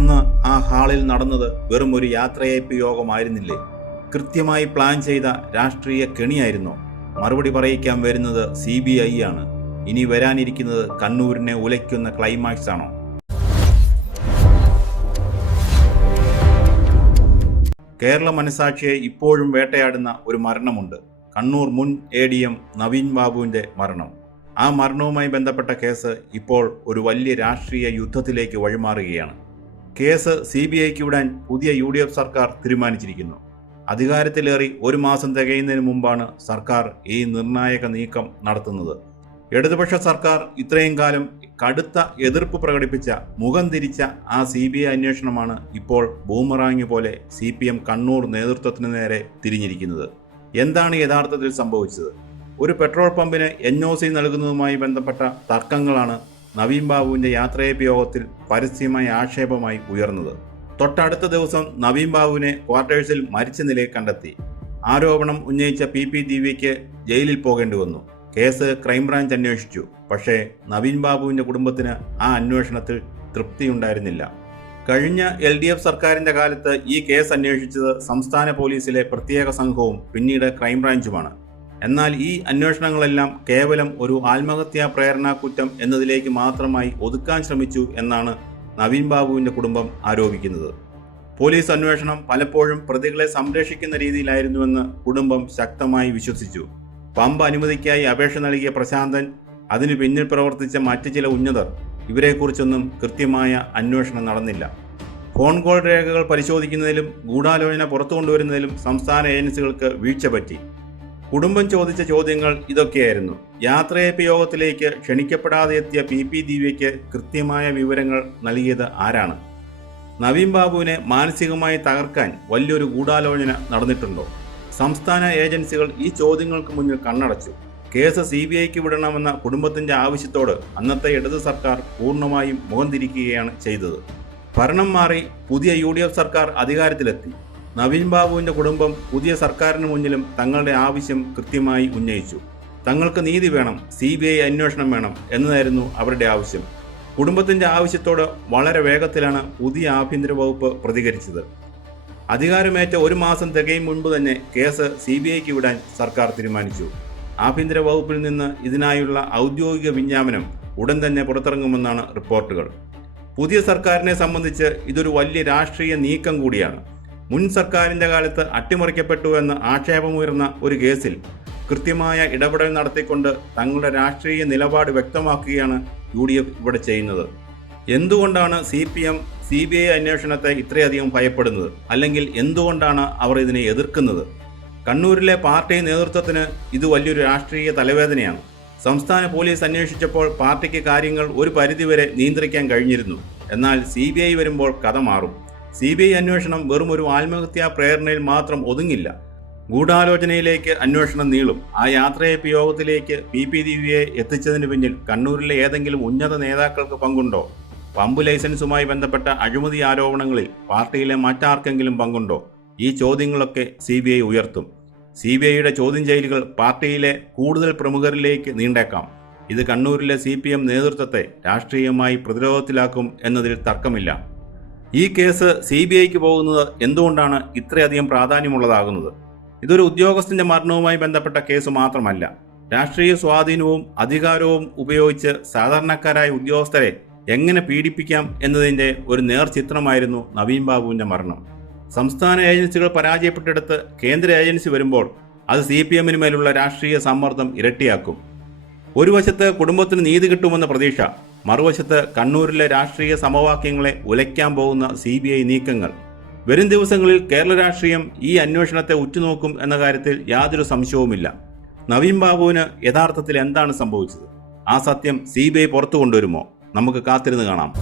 അന്ന് ആ ഹാളിൽ നടന്നത് വെറും ഒരു യാത്രയയപ്പ് യോഗമായിരുന്നില്ലേ? കൃത്യമായി പ്ലാൻ ചെയ്ത രാഷ്ട്രീയ കെണിയായിരുന്നോ? മറുപടി പറയിക്കാൻ വരുന്നത് CBI ആണ്. ഇനി വരാനിരിക്കുന്നത് കണ്ണൂരിനെ ഉലയ്ക്കുന്ന ക്ലൈമാക്സ് ആണോ? കേരള മനസാക്ഷിയെ ഇപ്പോഴും വേട്ടയാടുന്ന ഒരു മരണമുണ്ട്. കണ്ണൂർ മുൻ ADM നവീൻ ബാബുവിൻ്റെ മരണം. ആ മരണവുമായി ബന്ധപ്പെട്ട കേസ് ഇപ്പോൾ ഒരു വലിയ രാഷ്ട്രീയ യുദ്ധത്തിലേക്ക് വഴിമാറുകയാണ്. കേസ് CBIക്ക് വിടാൻ പുതിയ UDF സർക്കാർ തീരുമാനിച്ചിരിക്കുന്നു. അധികാരത്തിലേറി ഒരു മാസം തികയുന്നതിന് മുമ്പാണ് സർക്കാർ ഈ നിർണായക നീക്കം നടത്തുന്നത്. ഇടതുപക്ഷ സർക്കാർ ഇത്രയും കാലം കടുത്ത എതിർപ്പ് പ്രകടിപ്പിച്ച, മുഖം തിരിച്ച ആ CBI അന്വേഷണമാണ് ഇപ്പോൾ ബൂമറാങ് പോലെ CPM കണ്ണൂർ നേതൃത്വത്തിന് നേരെ തിരിഞ്ഞിരിക്കുന്നത്. എന്താണ് യഥാർത്ഥത്തിൽ സംഭവിച്ചത്? ഒരു പെട്രോൾ പമ്പിന് NOC നൽകുന്നതുമായി ബന്ധപ്പെട്ട തർക്കങ്ങളാണ് നവീൻ ബാബുവിൻ്റെ യാത്രയയപ്പ് യോഗത്തിൽ പരസ്യമായ ആക്ഷേപമായി ഉയർന്നത്. തൊട്ടടുത്ത ദിവസം നവീൻ ബാബുവിനെ ക്വാർട്ടേഴ്സിൽ മരിച്ച നിലയിൽ കണ്ടെത്തി. ആരോപണം ഉന്നയിച്ച PP ദിവ്യയ്ക്ക് ജയിലിൽ പോകേണ്ടി വന്നു. കേസ് ക്രൈംബ്രാഞ്ച് അന്വേഷിച്ചു. പക്ഷേ നവീൻ ബാബുവിൻ്റെ കുടുംബത്തിന് ആ അന്വേഷണത്തിൽ തൃപ്തിയുണ്ടായിരുന്നില്ല. കഴിഞ്ഞ LDF സർക്കാരിൻ്റെ കാലത്ത് ഈ കേസ് അന്വേഷിച്ചത് സംസ്ഥാന പോലീസിലെ പ്രത്യേക സംഘവും പിന്നീട് ക്രൈംബ്രാഞ്ചുമാണ്. എന്നാൽ ഈ അന്വേഷണങ്ങളെല്ലാം കേവലം ഒരു ആത്മഹത്യാ പ്രേരണാ കുറ്റം എന്നതിലേക്ക് മാത്രമായി ഒതുക്കാൻ ശ്രമിച്ചു എന്നാണ് നവീൻ ബാബുവിൻ്റെ കുടുംബം ആരോപിക്കുന്നത്. പോലീസ് അന്വേഷണം പലപ്പോഴും പ്രതികളെ സംരക്ഷിക്കുന്ന രീതിയിലായിരുന്നുവെന്ന് കുടുംബം ശക്തമായി വിശ്വസിച്ചു. പമ്പ് അനുമതിക്കായി അപേക്ഷ നൽകിയ പ്രശാന്തൻ, അതിനു പിന്നിൽ പ്രവർത്തിച്ച മറ്റ് ചില ഉന്നതർ, ഇവരെക്കുറിച്ചൊന്നും കൃത്യമായ അന്വേഷണം നടന്നില്ല. ഫോൺ കോൾ രേഖകൾ പരിശോധിക്കുന്നതിലും ഗൂഢാലോചന പുറത്തു കൊണ്ടുവരുന്നതിലും സംസ്ഥാന ഏജൻസികൾക്ക് വീഴ്ച പറ്റി. കുടുംബം ചോദിച്ച ചോദ്യങ്ങൾ ഇതൊക്കെയായിരുന്നു. യാത്രയയപ്പ് യോഗത്തിലേക്ക് ക്ഷണിക്കപ്പെടാതെ എത്തിയ PP ദിവ്യയ്ക്ക് കൃത്യമായ വിവരങ്ങൾ നൽകിയത് ആരാണ്? നവീൻ ബാബുവിനെ മാനസികമായി തകർക്കാൻ വലിയൊരു ഗൂഢാലോചന നടന്നിട്ടുണ്ടോ? സംസ്ഥാന ഏജൻസികൾ ഈ ചോദ്യങ്ങൾക്ക് മുന്നിൽ കണ്ണടച്ചു. കേസ് CBIക്ക് വിടണമെന്ന കുടുംബത്തിൻ്റെ ആവശ്യത്തോട് അന്നത്തെ ഇടത് സർക്കാർ പൂർണ്ണമായും മുഖം തിരിക്കുകയാണ് ചെയ്തത്. ഭരണം മാറി പുതിയ UDF സർക്കാർ അധികാരത്തിലെത്തി. നവീൻ ബാബുവിൻ്റെ കുടുംബം പുതിയ സർക്കാരിന് മുന്നിലും തങ്ങളുടെ ആവശ്യം കൃത്യമായി ഉന്നയിച്ചു. തങ്ങൾക്ക് നീതി വേണം, CBI അന്വേഷണം വേണം എന്നതായിരുന്നു അവരുടെ ആവശ്യം. കുടുംബത്തിൻ്റെ ആവശ്യത്തോട് വളരെ വേഗത്തിലാണ് പുതിയ ആഭ്യന്തര വകുപ്പ് പ്രതികരിച്ചത്. അധികാരമേറ്റ ഒരു മാസം തികയും മുൻപ് തന്നെ കേസ് CBIക്ക് വിടാൻ സർക്കാർ തീരുമാനിച്ചു. ആഭ്യന്തര വകുപ്പിൽ നിന്ന് ഇതിനായുള്ള ഔദ്യോഗിക വിജ്ഞാപനം ഉടൻ തന്നെ പുറത്തിറങ്ങുമെന്നാണ് റിപ്പോർട്ടുകൾ. പുതിയ സർക്കാരിനെ സംബന്ധിച്ച് ഇതൊരു വലിയ രാഷ്ട്രീയ നീക്കം കൂടിയാണ്. മുൻ സർക്കാരിൻ്റെ കാലത്ത് അട്ടിമറിക്കപ്പെട്ടു എന്ന് ആക്ഷേപമുയർന്ന ഒരു കേസിൽ കൃത്യമായ ഇടപെടൽ നടത്തിക്കൊണ്ട് തങ്ങളുടെ രാഷ്ട്രീയ നിലപാട് വ്യക്തമാക്കുകയാണ് UDF ഇവിടെ ചെയ്യുന്നത്. എന്തുകൊണ്ടാണ് CPM CBI അന്വേഷണത്തെ ഇത്രയധികം ഭയപ്പെടുന്നത്? അല്ലെങ്കിൽ എന്തുകൊണ്ടാണ് അവർ ഇതിനെ എതിർക്കുന്നത്? കണ്ണൂരിലെ പാർട്ടി നേതൃത്വത്തിന് ഇത് വലിയൊരു രാഷ്ട്രീയ തലവേദനയാണ്. സംസ്ഥാന പോലീസ് അന്വേഷിച്ചപ്പോൾ പാർട്ടിക്ക് കാര്യങ്ങൾ ഒരു പരിധിവരെ നിയന്ത്രിക്കാൻ കഴിഞ്ഞിരുന്നു. എന്നാൽ CBI വരുമ്പോൾ കഥ മാറും. CBI അന്വേഷണം വെറും ഒരു ആത്മഹത്യാ പ്രേരണയിൽ മാത്രം ഒതുങ്ങില്ല. ഗൂഢാലോചനയിലേക്ക് അന്വേഷണം നീളും. ആ യാത്രയയപ്പ് യോഗത്തിലേക്ക് PP ദിവ്യയെ എത്തിച്ചതിന് പിന്നിൽ കണ്ണൂരിലെ ഏതെങ്കിലും ഉന്നത നേതാക്കൾക്ക് പങ്കുണ്ടോ? പമ്പ് ലൈസൻസുമായി ബന്ധപ്പെട്ട അഴിമതി ആരോപണങ്ങളിൽ പാർട്ടിയിലെ മറ്റാർക്കെങ്കിലും പങ്കുണ്ടോ? ഈ ചോദ്യങ്ങളൊക്കെ CBI ഉയർത്തും. CBIയുടെ ചോദ്യം ചെയ്യലുകൾ പാർട്ടിയിലെ കൂടുതൽ പ്രമുഖരിലേക്ക് നീണ്ടേക്കാം. ഇത് കണ്ണൂരിലെ CPM നേതൃത്വത്തെ രാഷ്ട്രീയമായി പ്രതിരോധത്തിലാക്കും എന്നതിൽ തർക്കമില്ല. ഈ കേസ് CBIക്ക് പോകുന്നത് എന്തുകൊണ്ടാണ് ഇത്രയധികം പ്രാധാന്യമുള്ളതാകുന്നത്? ഇതൊരു ഉദ്യോഗസ്ഥൻ്റെ മരണവുമായി ബന്ധപ്പെട്ട കേസ് മാത്രമല്ല. രാഷ്ട്രീയ സ്വാധീനവും അധികാരവും ഉപയോഗിച്ച് സാധാരണക്കാരായ ഉദ്യോഗസ്ഥരെ എങ്ങനെ പീഡിപ്പിക്കാം എന്നതിൻ്റെ ഒരു നേർചിത്രമായിരുന്നു നവീൻ ബാബുവിൻ്റെ മരണം. സംസ്ഥാന ഏജൻസികൾ പരാജയപ്പെട്ടെടുത്ത് കേന്ദ്ര ഏജൻസി വരുമ്പോൾ അത് CPMന് മേലുള്ള രാഷ്ട്രീയ സമ്മർദ്ദം ഇരട്ടിയാക്കും. ഒരു വശത്ത് കുടുംബത്തിന് നീതി കിട്ടുമെന്ന പ്രതീക്ഷ, മറുവശത്ത് കണ്ണൂരിലെ രാഷ്ട്രീയ സമവാക്യങ്ങളെ ഉലയ്ക്കാൻ പോകുന്ന CBI നീക്കങ്ങൾ. വരും ദിവസങ്ങളിൽ കേരള രാഷ്ട്രീയം ഈ അന്വേഷണത്തെ ഉറ്റുനോക്കും എന്ന കാര്യത്തിൽ യാതൊരു സംശയവുമില്ല. നവീൻ ബാബുവിന് യഥാർത്ഥത്തിൽ എന്താണ് സംഭവിച്ചത്? ആ സത്യം CBI പുറത്തു കൊണ്ടുവരുമോ? നമുക്ക് കാത്തിരുന്ന് കാണാം.